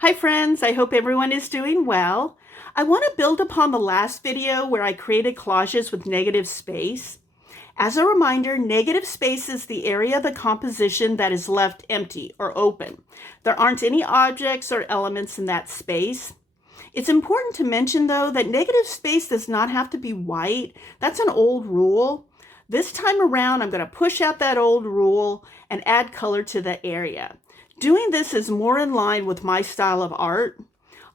Hi friends, I hope everyone is doing well. I want to build upon the last video where I created collages with negative space. As a reminder, negative space is the area of the composition that is left empty or open. There aren't any objects or elements in that space. It's important to mention though that negative space does not have to be white. That's an old rule. This time around, I'm going to push out that old rule and add color to the area. Doing this is more in line with my style of art.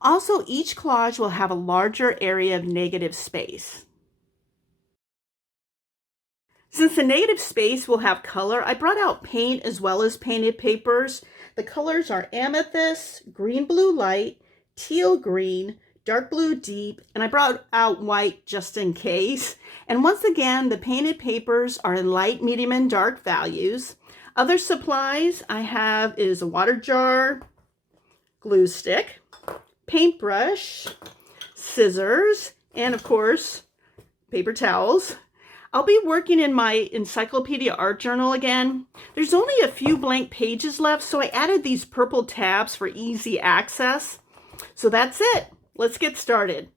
Also, each collage will have a larger area of negative space. Since the negative space will have color, I brought out paint as well as painted papers. The colors are amethyst, green blue light, teal green, dark blue deep, and I brought out white just in case. And once again, the painted papers are in light, medium, and dark values. Other supplies I have is a water jar, glue stick, paintbrush, scissors, and of course, paper towels. I'll be working in my encyclopedia art journal again. There's only a few blank pages left, so I added these purple tabs for easy access. So that's it. Let's get started.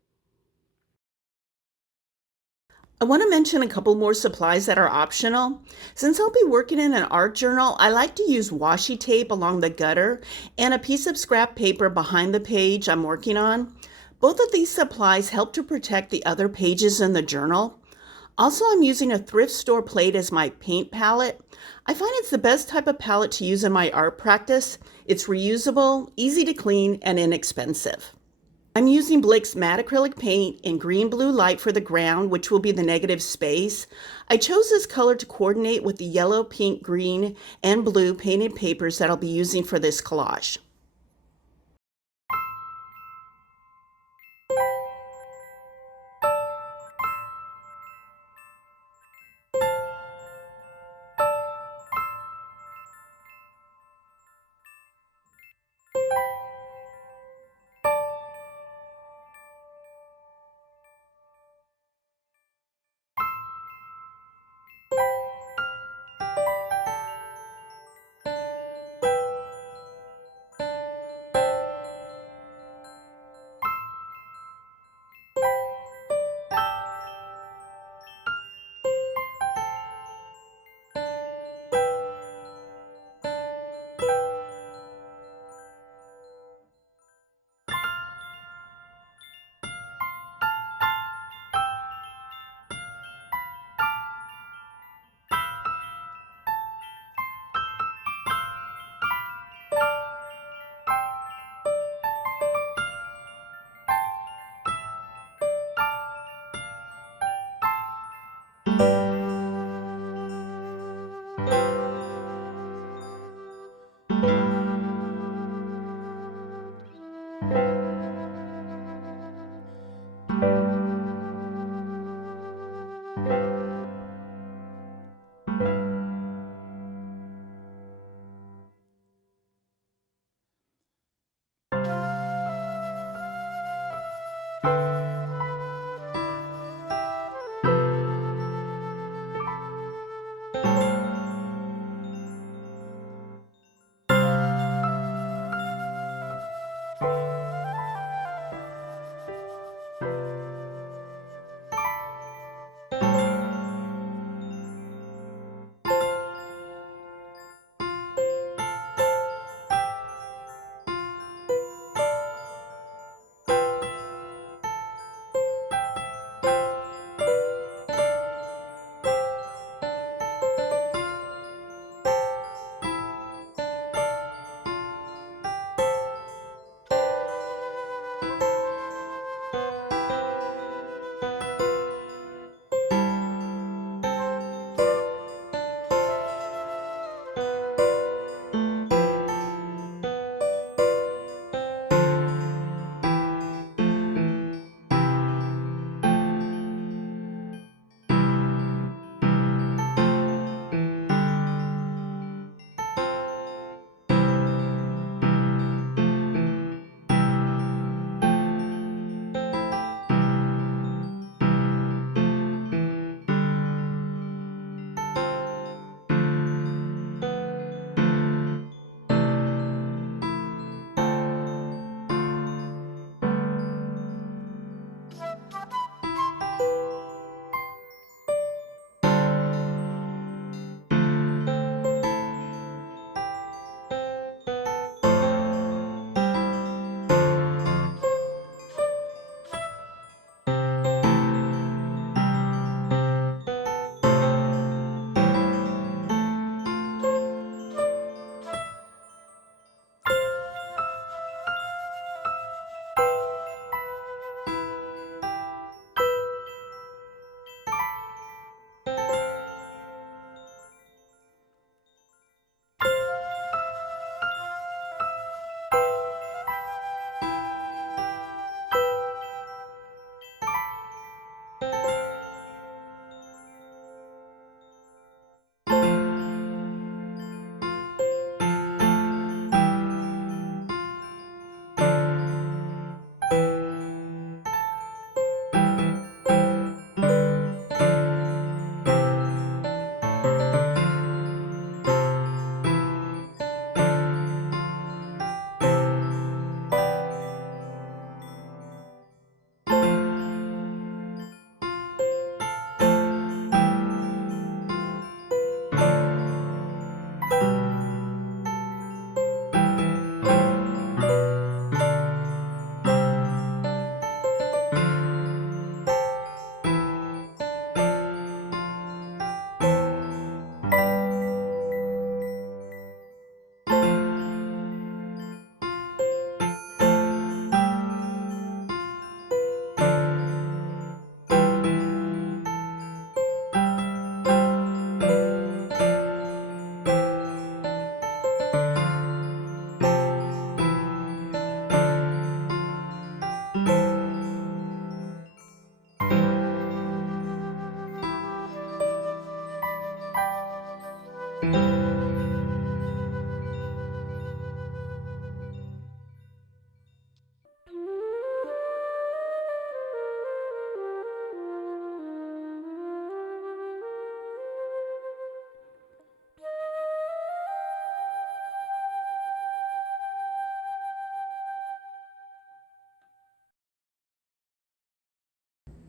I want to mention a couple more supplies that are optional. Since I'll be working in an art journal, I like to use washi tape along the gutter and a piece of scrap paper behind the page I'm working on. Both of these supplies help to protect the other pages in the journal. Also, I'm using a thrift store plate as my paint palette. I find it's the best type of palette to use in my art practice. It's reusable, easy to clean, and inexpensive. I'm using Blick's matte acrylic paint in green blue light for the ground, which will be the negative space. I chose this color to coordinate with the yellow, pink, green, and blue painted papers that I'll be using for this collage.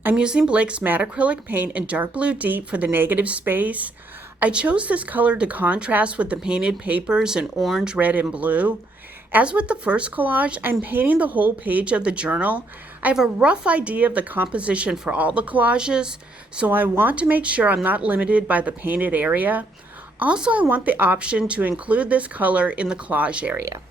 I'm using Blake's matte acrylic paint in dark blue deep for the negative space. I chose this color to contrast with the painted papers in orange, red, and blue. As with the first collage, I'm painting the whole page of the journal. I have a rough idea of the composition for all the collages, so I want to make sure I'm not limited by the painted area. Also, I want the option to include this color in the collage area.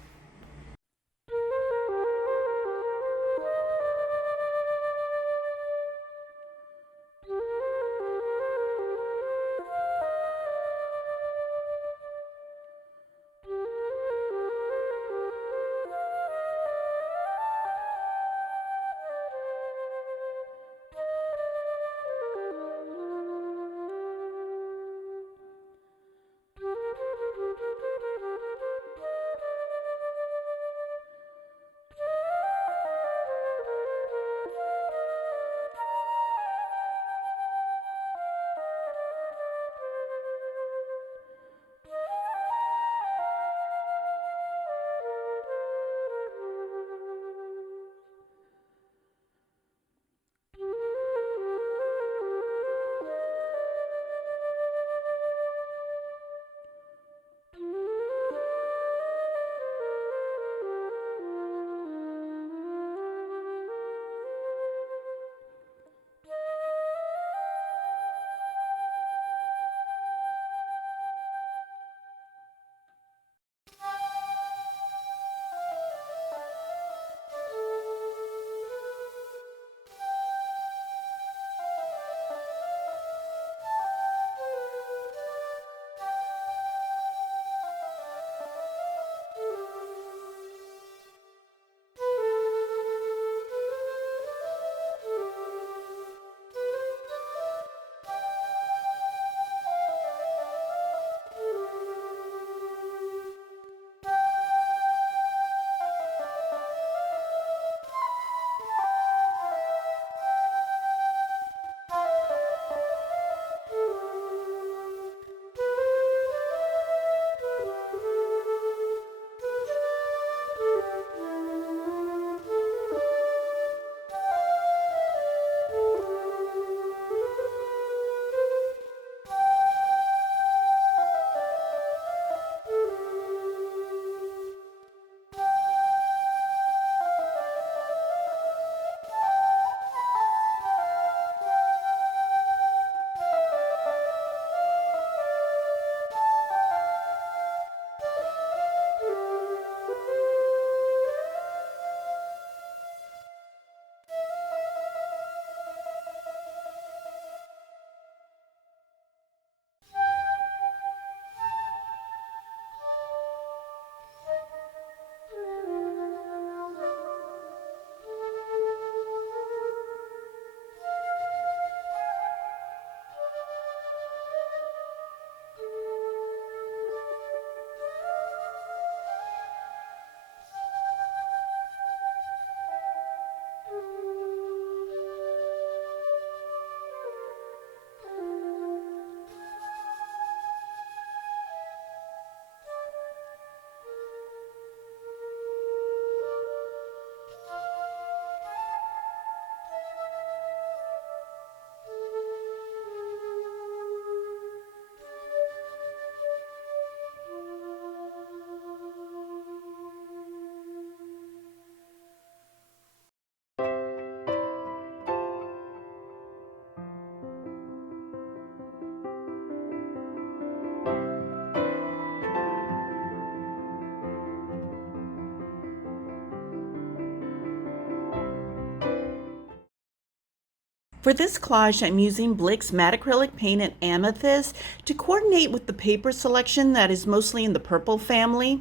For this collage, I'm using Blick's matte acrylic paint in Amethyst to coordinate with the paper selection that is mostly in the purple family.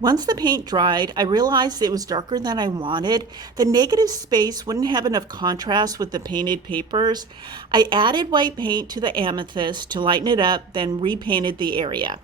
Once the paint dried, I realized it was darker than I wanted. The negative space wouldn't have enough contrast with the painted papers. I added white paint to the amethyst to lighten it up, then repainted the area.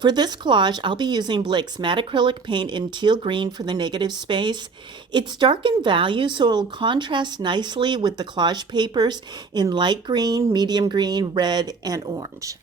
For this collage, I'll be using Blick's matte acrylic paint in teal green for the negative space. It's dark in value, so it'll contrast nicely with the collage papers in light green, medium green, red, and orange.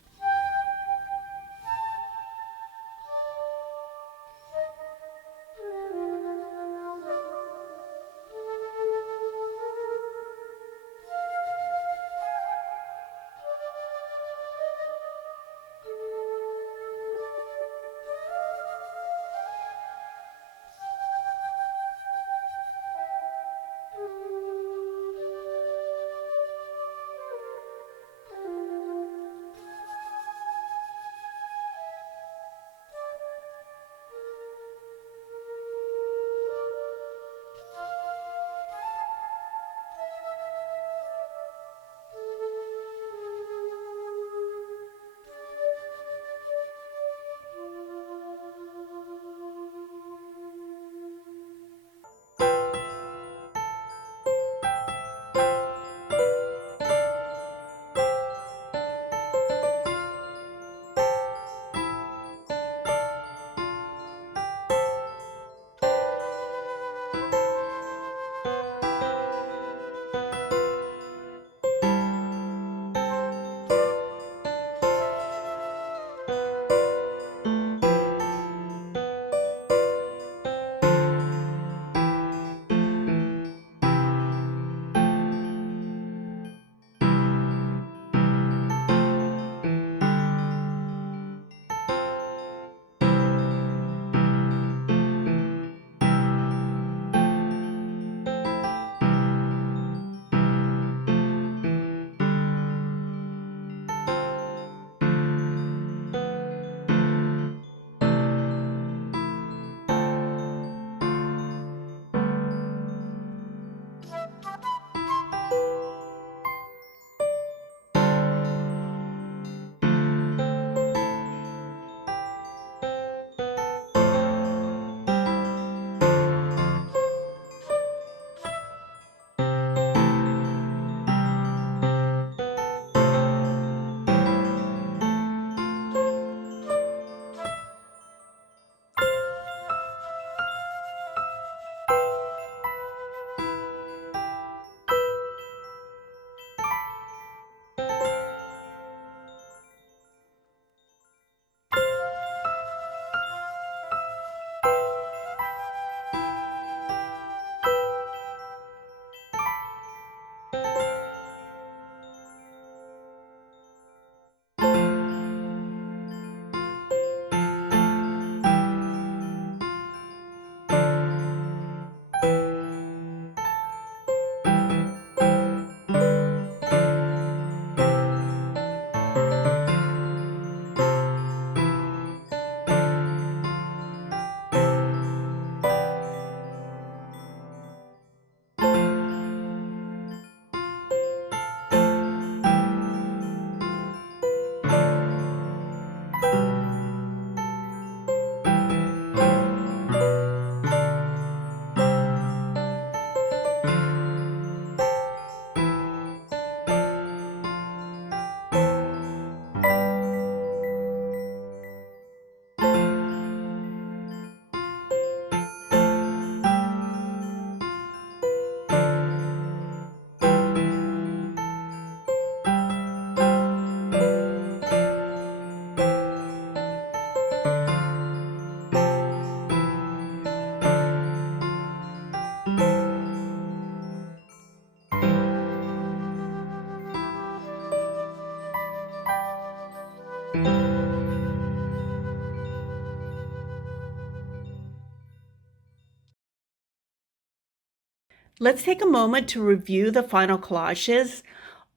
Let's take a moment to review the final collages.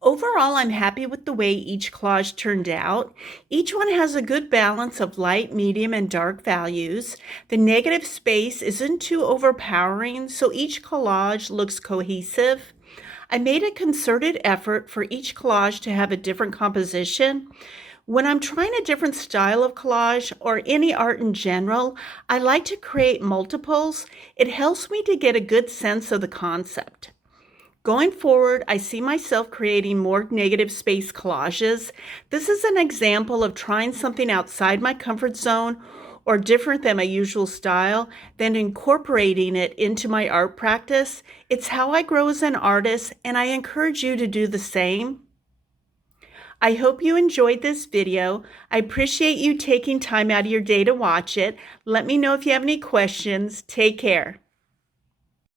Overall, I'm happy with the way each collage turned out. Each one has a good balance of light, medium, and dark values. The negative space isn't too overpowering, so each collage looks cohesive. I made a concerted effort for each collage to have a different composition. When I'm trying a different style of collage or any art in general, I like to create multiples. It helps me to get a good sense of the concept. Going forward, I see myself creating more negative space collages. This is an example of trying something outside my comfort zone or different than my usual style, then incorporating it into my art practice. It's how I grow as an artist, and I encourage you to do the same. I hope you enjoyed this video. I appreciate you taking time out of your day to watch it. Let me know if you have any questions. Take care.